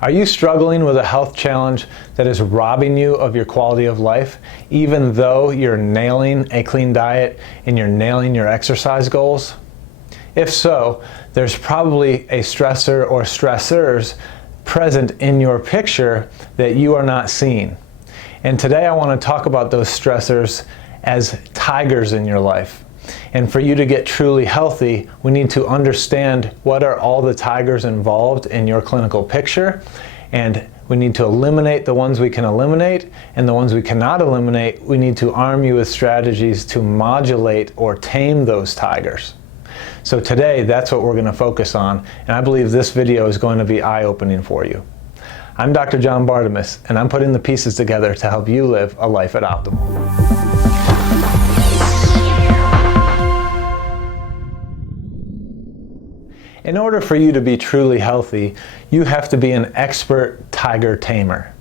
Are you struggling with a health challenge that is robbing you of your quality of life, even though you're nailing a clean diet and you're nailing your exercise goals? If so, there's probably a stressor or stressors present in your picture that you are not seeing. And today I want to talk about those stressors as tigers in your life. And for you to get truly healthy, we need to understand what are all the tigers involved in your clinical picture, and we need to eliminate the ones we can eliminate, and the ones we cannot eliminate, we need to arm you with strategies to modulate or tame those tigers. So today, that's what we're going to focus on, and I believe this video is going to be eye-opening for you. I'm Dr. John Bartemus, and I'm putting the pieces together to help you live a life at optimal. In order for you to be truly healthy, you have to be an expert tiger tamer.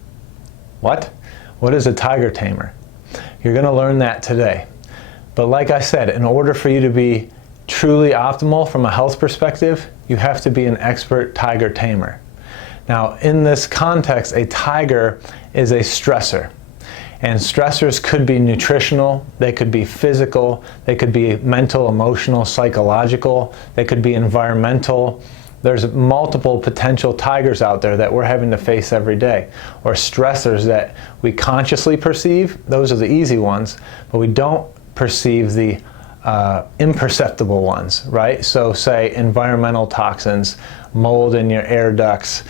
What? What is a tiger tamer? You're going to learn that today. But like I said, in order for you to be truly optimal from a health perspective, you have to be an expert tiger tamer. Now, in this context, a tiger is a stressor. And stressors could be nutritional, they could be physical, they could be mental, emotional, psychological, they could be environmental. There's multiple potential tigers out there that we're having to face every day. Or stressors that we consciously perceive, those are the easy ones, but we don't perceive the imperceptible ones, right? So say environmental toxins, mold in your air ducts,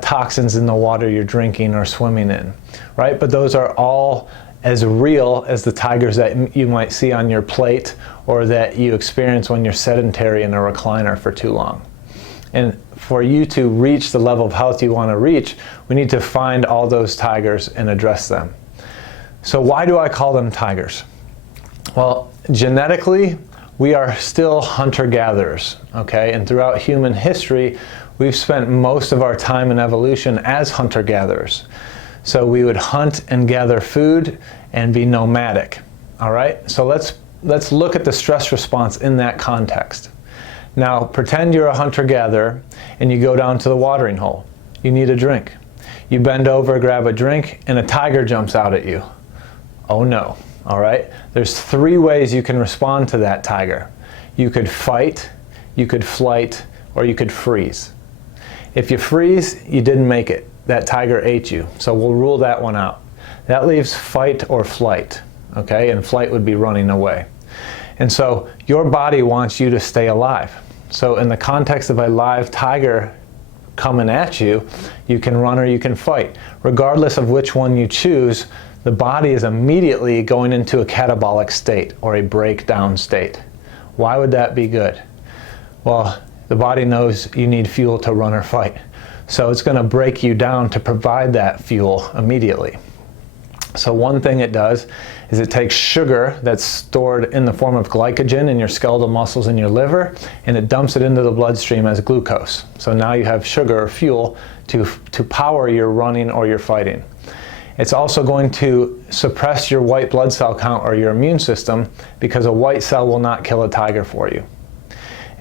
toxins in the water you're drinking or swimming in, right? But those are all as real as the tigers that you might see on your plate or that you experience when you're sedentary in a recliner for too long. And for you to reach the level of health you want to reach, we need to find all those tigers and address them. So why do I call them tigers? Well, genetically, we are still hunter-gatherers, okay? And throughout human history, we've spent most of our time in evolution as hunter-gatherers. So we would hunt and gather food and be nomadic, all right? So let's look at the stress response in that context. Now, pretend you're a hunter-gatherer and you go down to the watering hole. You need a drink. You bend over, grab a drink, and a tiger jumps out at you. Oh no. All right, there's three ways you can respond to that tiger. You could fight, you could flight, or you could freeze. If you freeze, you didn't make it. That tiger ate you, so we'll rule that one out. That leaves fight or flight, okay? And flight would be running away. And so your body wants you to stay alive. So in the context of a live tiger coming at you, you can run or you can fight. Regardless of which one you choose, the body is immediately going into a catabolic state or a breakdown state. Why would that be good? Well, the body knows you need fuel to run or fight. So it's going to break you down to provide that fuel immediately. So one thing it does is it takes sugar that's stored in the form of glycogen in your skeletal muscles in your liver, and it dumps it into the bloodstream as glucose. So now you have sugar or fuel to power your running or your fighting. It's also going to suppress your white blood cell count or your immune system because a white cell will not kill a tiger for you.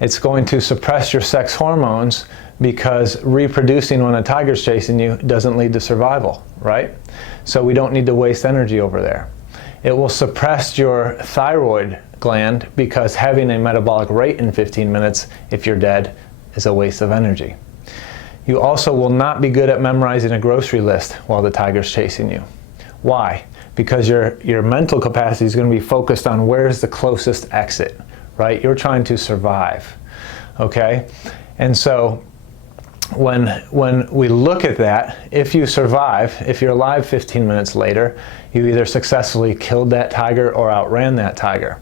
It's going to suppress your sex hormones because reproducing when a tiger's chasing you doesn't lead to survival, right? So we don't need to waste energy over there. It will suppress your thyroid gland because having a metabolic rate in 15 minutes, if you're dead, is a waste of energy. You also will not be good at memorizing a grocery list while the tiger's chasing you. Why? Because your mental capacity is going to be focused on where's the closest exit, right? You're trying to survive, okay? And so when we look at that, if you survive, if you're alive 15 minutes later, you either successfully killed that tiger or outran that tiger.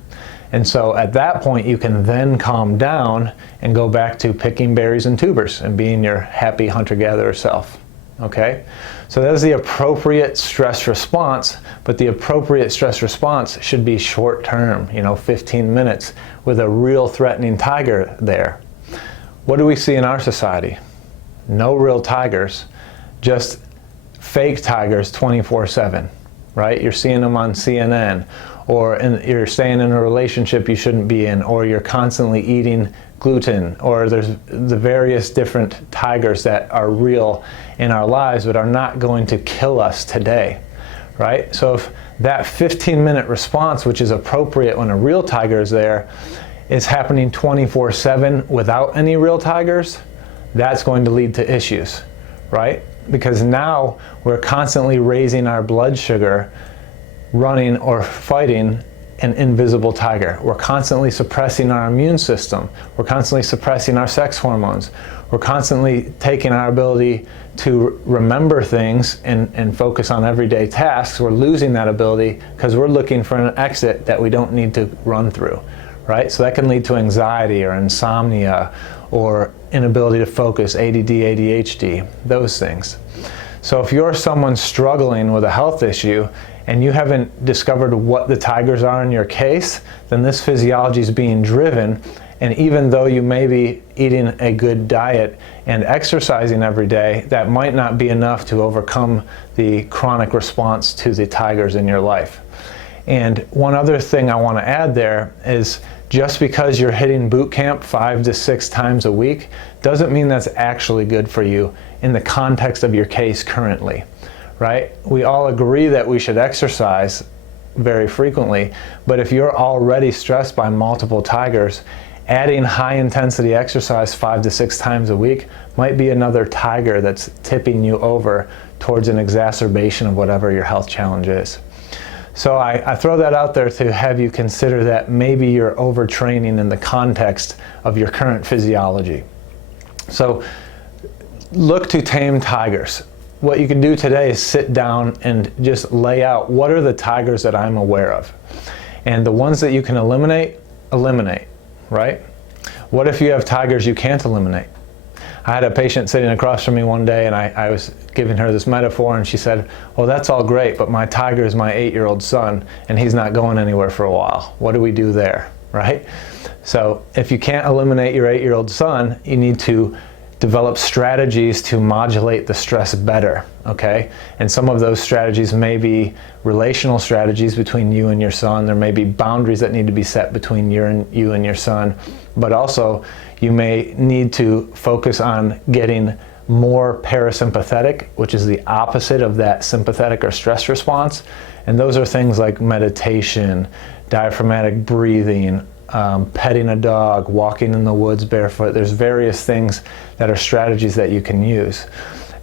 And so at that point, you can then calm down and go back to picking berries and tubers and being your happy hunter-gatherer self, okay? So that is the appropriate stress response, but the appropriate stress response should be short-term, 15 minutes with a real threatening tiger there. What do we see in our society? No real tigers, just fake tigers 24/7, right? You're seeing them on CNN, or you're staying in a relationship you shouldn't be in, or you're constantly eating gluten, or there's the various different tigers that are real in our lives but are not going to kill us today, right? So if that 15-minute response, which is appropriate when a real tiger is there, is happening 24/7 without any real tigers, that's going to lead to issues, right? Because now we're constantly raising our blood sugar, running or fighting an invisible tiger. We're constantly suppressing our immune system. We're constantly suppressing our sex hormones. We're constantly taking our ability to remember things and focus on everyday tasks. We're losing that ability because we're looking for an exit that we don't need to run through, right? So that can lead to anxiety or insomnia or inability to focus, ADD, ADHD, those things. So if you're someone struggling with a health issue and you haven't discovered what the tigers are in your case, then this physiology is being driven. And even though you may be eating a good diet and exercising every day, that might not be enough to overcome the chronic response to the tigers in your life. And one other thing I want to add there is, just because you're hitting boot camp 5 to 6 times a week doesn't mean that's actually good for you in the context of your case currently, right? We all agree that we should exercise very frequently, but if you're already stressed by multiple tigers, adding high intensity exercise 5 to 6 times a week might be another tiger that's tipping you over towards an exacerbation of whatever your health challenge is. So I throw that out there to have you consider that maybe you're overtraining in the context of your current physiology. So look to tame tigers. What you can do today is sit down and just lay out, what are the tigers that I'm aware of? And the ones that you can eliminate, eliminate, right? What if you have tigers you can't eliminate? I had a patient sitting across from me one day, and I was giving her this metaphor, and she said, well, that's all great, but my tiger is my 8-year-old son, and he's not going anywhere for a while. What do we do there, right? So if you can't eliminate your 8-year-old son, you need to develop strategies to modulate the stress better, okay? And some of those strategies may be relational strategies between you and your son. There may be boundaries that need to be set between you and your son, but also you may need to focus on getting more parasympathetic, which is the opposite of that sympathetic or stress response. And those are things like meditation, diaphragmatic breathing, petting a dog, walking in the woods barefoot. There's various things that are strategies that you can use.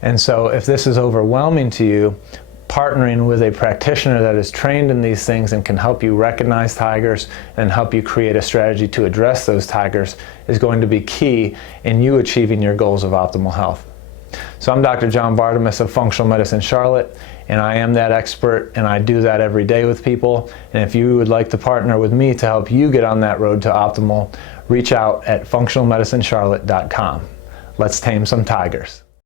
And so if this is overwhelming to you, partnering with a practitioner that is trained in these things and can help you recognize tigers and help you create a strategy to address those tigers is going to be key in you achieving your goals of optimal health. So I'm Dr. John Bartemus of Functional Medicine Charlotte, and I am that expert, and I do that every day with people. And if you would like to partner with me to help you get on that road to optimal, reach out at functionalmedicinecharlotte.com. Let's tame some tigers.